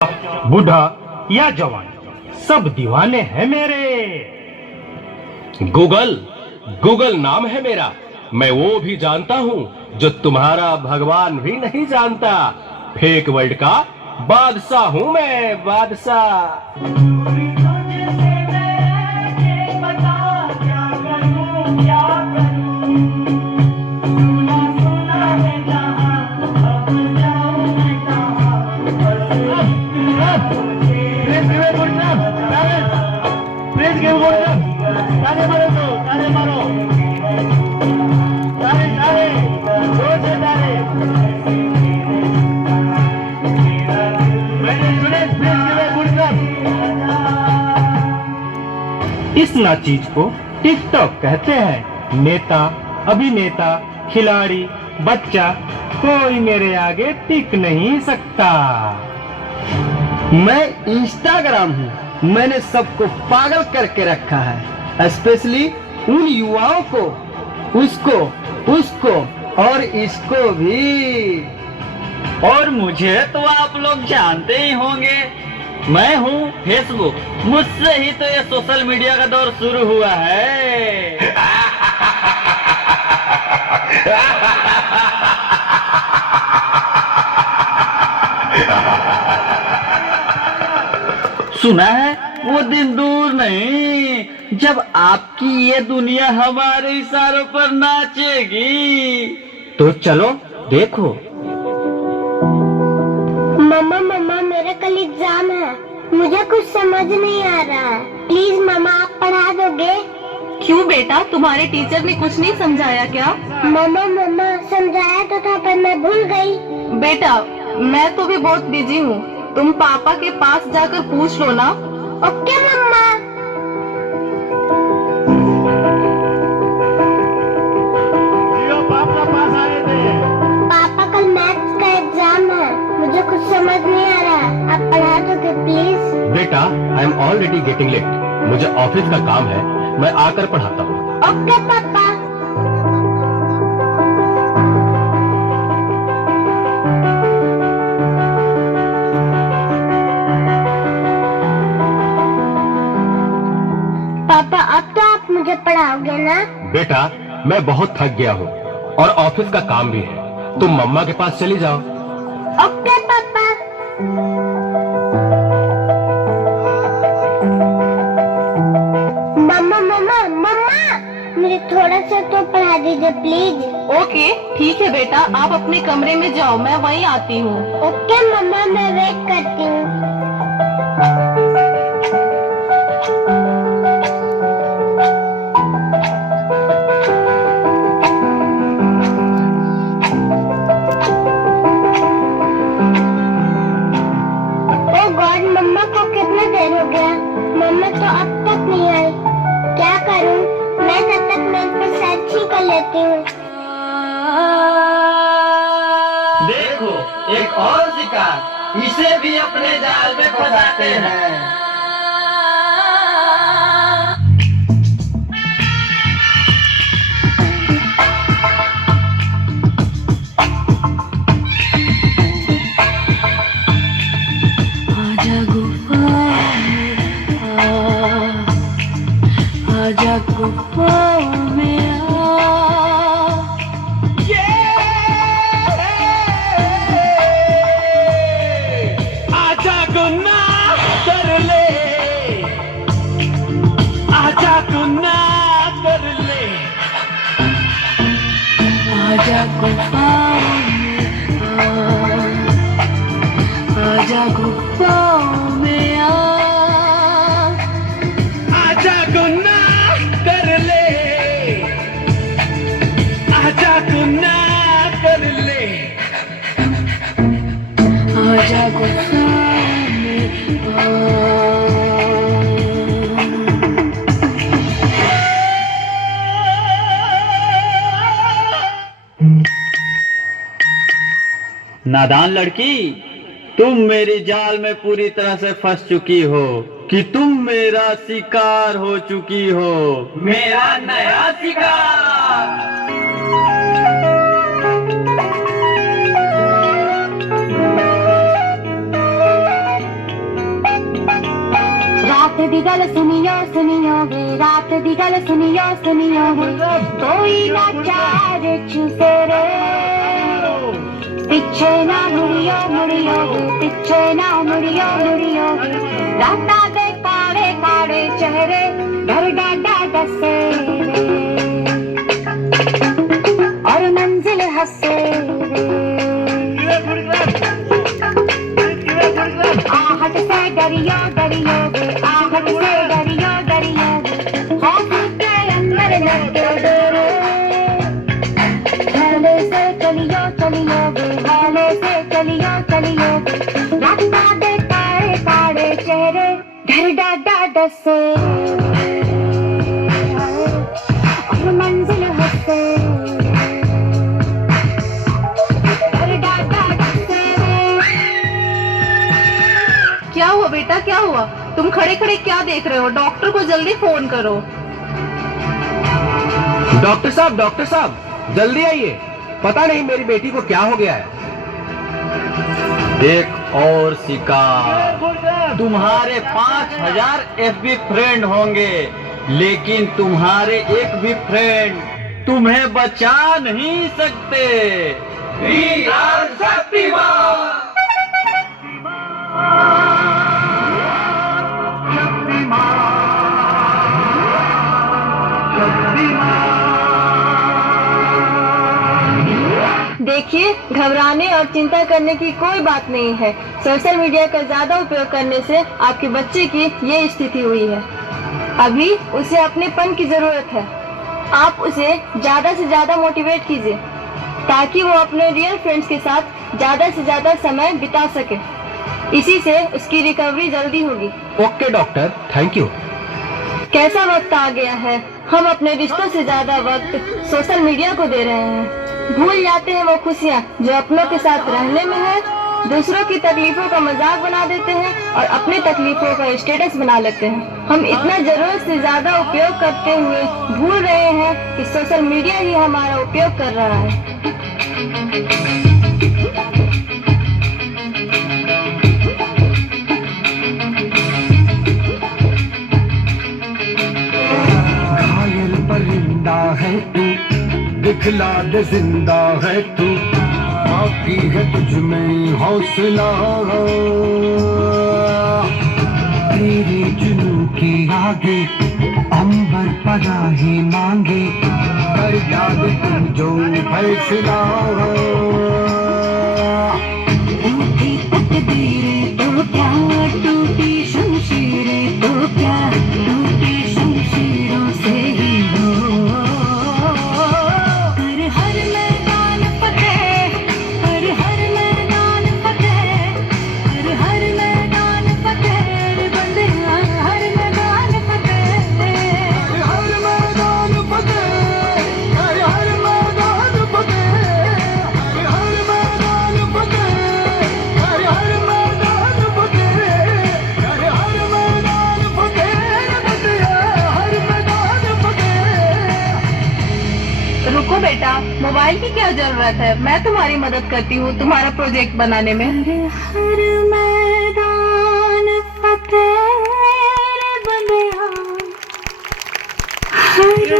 बूढ़ा या जवान, सब दीवाने हैं मेरे। गूगल गूगल नाम है मेरा। मैं वो भी जानता हूँ जो तुम्हारा भगवान भी नहीं जानता। फेक वर्ल्ड का बादशाह हूँ मैं, बादशाह। इस नाचीज को टिकटॉक कहते हैं। नेता, अभिनेता, खिलाड़ी, बच्चा, कोई मेरे आगे टिक नहीं सकता। मैं इंस्टाग्राम हूँ। मैंने सबको पागल करके रखा है, स्पेशली उन युवाओं को, उसको और इसको भी। और मुझे तो आप लोग जानते ही होंगे, मैं हूँ फेसबुक। मुझसे ही तो ये सोशल मीडिया का दौर शुरू हुआ है। सुना है वो दिन दूर नहीं जब आपकी ये दुनिया हमारे इशारों पर नाचेगी। तो चलो देखो। मम्मा मम्मा, मेरा कल एग्जाम है, मुझे कुछ समझ नहीं आ रहा है। प्लीज मम्मा, आप पढ़ा दोगे? क्यों बेटा, तुम्हारे टीचर ने कुछ नहीं समझाया क्या? मम्मा मम्मा, समझाया तो था पर मैं भूल गई। बेटा, मैं तो भी बहुत बिजी हूँ, तुम पापा के पास जाकर पूछ लो ना। ओके मम्मा। पापा, कल मैथ्स का एग्जाम है, मुझे कुछ समझ नहीं आ रहा है, आप पढ़ा दोगे प्लीज? बेटा, I am already getting late. मुझे ऑफिस का काम है, मैं आकर पढ़ाता हूँ। ओके पापा। पापा, अब तो आप मुझे पढ़ाओगे ना? बेटा, मैं बहुत थक गया हूँ और ऑफिस का काम भी है। तुम मम्मा के पास चली जाओ। ओके पापा। मम्मा मम्मा मम्मा, मुझे थोड़ा सा तो पढ़ा दीजिए प्लीज। ओके ठीक है बेटा, आप अपने कमरे में जाओ, मैं वहीं आती हूँ। ओके मम्मा, मैं वेट करती हूँ। ओ गॉड, मम्मा को कितना देर हो गया, मम्मा तो अब तक नहीं आई। क्या करूँ? मैं तब तक नेट पर सर्च ही कर लेती हूँ। देखो, एक और शिकार, इसे भी अपने जाल में फंसाते हैं। आजा गुफा आजा गुफा में आजा गुनाह कर ले, आजा गुनाह कर ले। आजा गुफा आजा गुफा में आजा गुनाह कर ले, आजा गुनाह कर ले। आजा गुफा में नादान लड़की, तुम मेरी जाल में पूरी तरह से फंस चुकी हो कि तुम मेरा शिकार हो चुकी हो। मेरा नया शिकार। दी गल सुनियो सुनियो वे, रात दी गल सुनियो सुनियो वे, कोई ना चार चूसे रे, पीछे ना मुड़ियो मुड़ियो वे, पीछे ना मुड़ियो मुड़ियो वे, राता दे काले काले चेहरे डर डाडा डसे रे, और मंजिल हंसे रे, आहट से डरियो डरियो वे, आहट से डरियो डरियो वे, खौफ के अंदर लगे डरे, हाले से चलियो चलियो वे, हाले से चलियो चलियो वे, राता दे काले काले चेहरे डर डाडा डसे और मंजिल हंसे डर डाडा डसे। क्या हुआ बेटा, क्या हुआ? तुम खड़े खड़े क्या देख रहे हो? डॉक्टर को जल्दी फोन करो। डॉक्टर साहब जल्दी आइए, पता नहीं मेरी बेटी को क्या हो गया है। एक और शिकार। तुम्हारे 5000 FB फ्रेंड होंगे, लेकिन तुम्हारे एक भी फ्रेंड तुम्हें बचा नहीं सकते। We are Shaktimaan. देखिए, घबराने और चिंता करने की कोई बात नहीं है। सोशल मीडिया का ज्यादा उपयोग करने से आपके बच्चे की ये स्थिति हुई है। अभी उसे अपनेपन की जरूरत है। आप उसे ज्यादा से ज्यादा मोटिवेट कीजिए ताकि वो अपने रियल फ्रेंड्स के साथ ज्यादा से ज्यादा समय बिता सके। इसी से उसकी रिकवरी जल्दी होगी। Okay doctor, thank you. कैसा वक्त आ गया है, हम अपने रिश्तों से ज्यादा वक्त सोशल मीडिया को दे रहे हैं। भूल जाते हैं वो खुशियाँ जो अपनों के साथ रहने में है। दूसरों की तकलीफों का मजाक बना देते हैं और अपनी तकलीफों का स्टेटस बना लेते हैं। हम इतना जरूरत से ज्यादा उपयोग करते हुए भूल रहे हैं कि सोशल मीडिया ही हमारा उपयोग कर रहा है। घायल परिंदा है तू, दिखला दे जिंदा है तू, बाकी है तुझ में हौसला, तेरे जुनून के आगे अंबर पनाही मांगे, कर डाल तुम जो फैसला। टूटी तकदीरें तो क्या, टूटी शमशीरें तो क्या, टूटी शमशीरों से ही हो। हर मैदान फतेह, हर मैदान फतेह, हर मैदान फतेह, बंदे हर मैदान फतेह, हर मैदान फतेह, हर मैदान फतेह, हर मैदान फतेह, हर मैदान फतेह, हर मैदान फतेह, हर मैदान फतेह। रुको बेटा, मोबाइल की क्या जरूरत है, मैं तुम्हारी मदद करती हूँ तुम्हारा प्रोजेक्ट बनाने में। हर मैदान फतेह बंदिया, हर